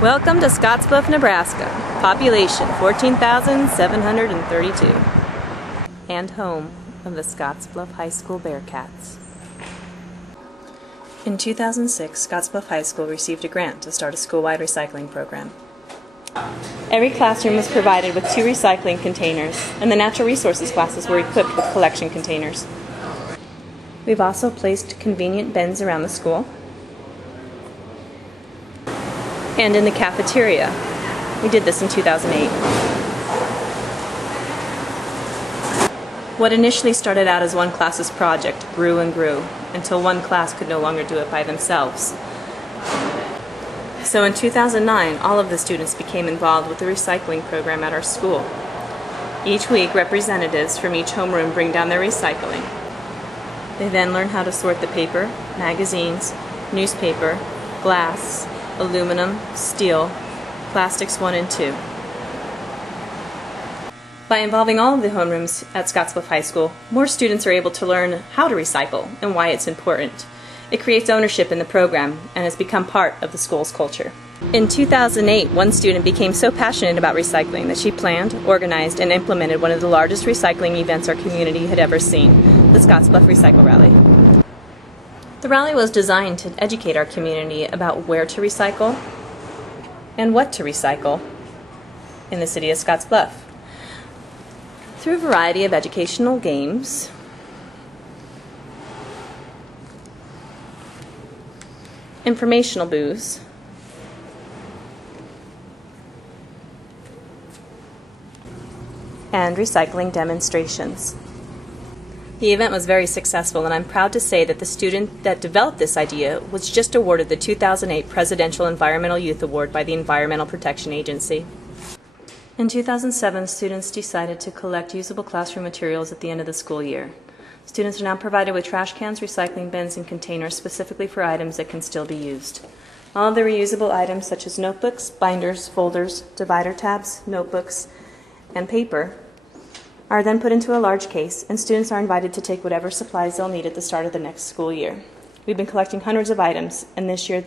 Welcome to Scottsbluff, Nebraska. Population 14,732. And home of the Scottsbluff High School Bearcats. In 2006, Scottsbluff High School received a grant to start a school-wide recycling program. Every classroom was provided with 2 recycling containers, and the natural resources classes were equipped with collection containers. We've also placed convenient bins around the school and in the cafeteria. We did this in 2008. What initially started out as one class's project grew and grew until one class could no longer do it by themselves. So in 2009, all of the students became involved with the recycling program at our school. Each week, representatives from each homeroom bring down their recycling. They then learn how to sort the paper, magazines, newspaper, glass, aluminum, steel, plastics 1 and 2. By involving all of the homerooms at Scottsbluff High School, more students are able to learn how to recycle and why it's important. It creates ownership in the program and has become part of the school's culture. In 2008, one student became so passionate about recycling that she planned, organized, and implemented one of the largest recycling events our community had ever seen, the Scottsbluff Recycle Rally. The rally was designed to educate our community about where to recycle and what to recycle in the city of Scottsbluff. Through a variety of educational games, informational booths, and recycling demonstrations. The event was very successful, and I'm proud to say that the student that developed this idea was just awarded the 2008 Presidential Environmental Youth Award by the Environmental Protection Agency. In 2007, students decided to collect usable classroom materials at the end of the school year. Students are now provided with trash cans, recycling bins, and containers specifically for items that can still be used. All of the reusable items such as notebooks, binders, folders, divider tabs, notebooks, and paper are then put into a large case, and students are invited to take whatever supplies they'll need at the start of the next school year. We've been collecting hundreds of items, and this year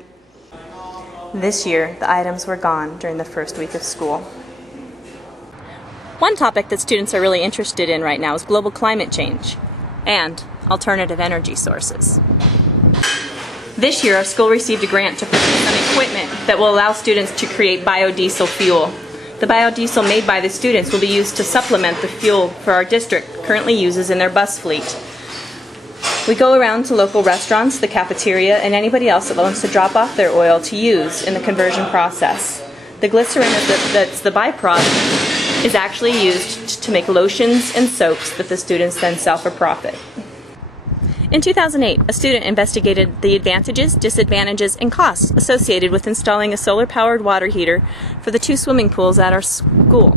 the items were gone during the first week of school. One topic that students are really interested in right now is global climate change and alternative energy sources. This year, our school received a grant to purchase some equipment that will allow students to create biodiesel fuel. The biodiesel made by the students will be used to supplement the fuel for our district currently uses in their bus fleet. We go around to local restaurants, the cafeteria, and anybody else that wants to drop off their oil to use in the conversion process. The glycerin that's the byproduct is actually used to make lotions and soaps that the students then sell for profit. In 2008, a student investigated the advantages, disadvantages, and costs associated with installing a solar-powered water heater for the 2 swimming pools at our school.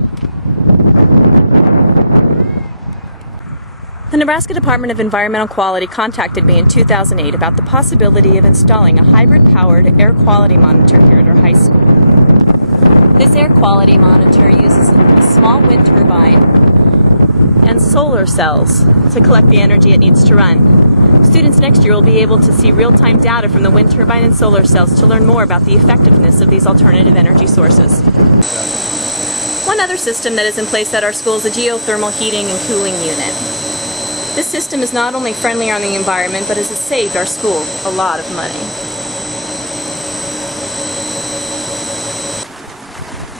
The Nebraska Department of Environmental Quality contacted me in 2008 about the possibility of installing a hybrid-powered air quality monitor here at our high school. This air quality monitor uses a small wind turbine and solar cells to collect the energy it needs to run. Students next year will be able to see real-time data from the wind turbine and solar cells to learn more about the effectiveness of these alternative energy sources. One other system that is in place at our school is a geothermal heating and cooling unit. This system is not only friendly on the environment, but has saved our school a lot of money.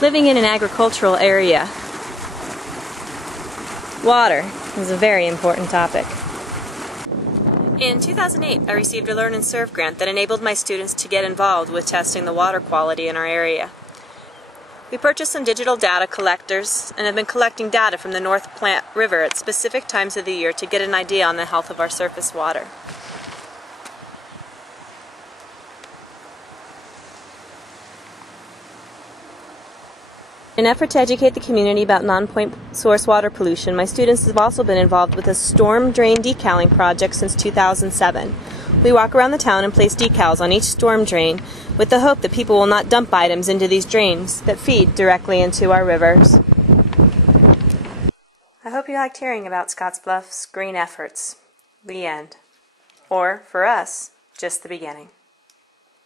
Living in an agricultural area, water is a very important topic. In 2008, I received a Learn and Serve grant that enabled my students to get involved with testing the water quality in our area. We purchased some digital data collectors and have been collecting data from the North Platte River at specific times of the year to get an idea on the health of our surface water. In an effort to educate the community about non-point source water pollution, my students have also been involved with a storm drain decaling project since 2007. We walk around the town and place decals on each storm drain with the hope that people will not dump items into these drains that feed directly into our rivers. I hope you liked hearing about Scottsbluff's green efforts. The end. Or, for us, just the beginning.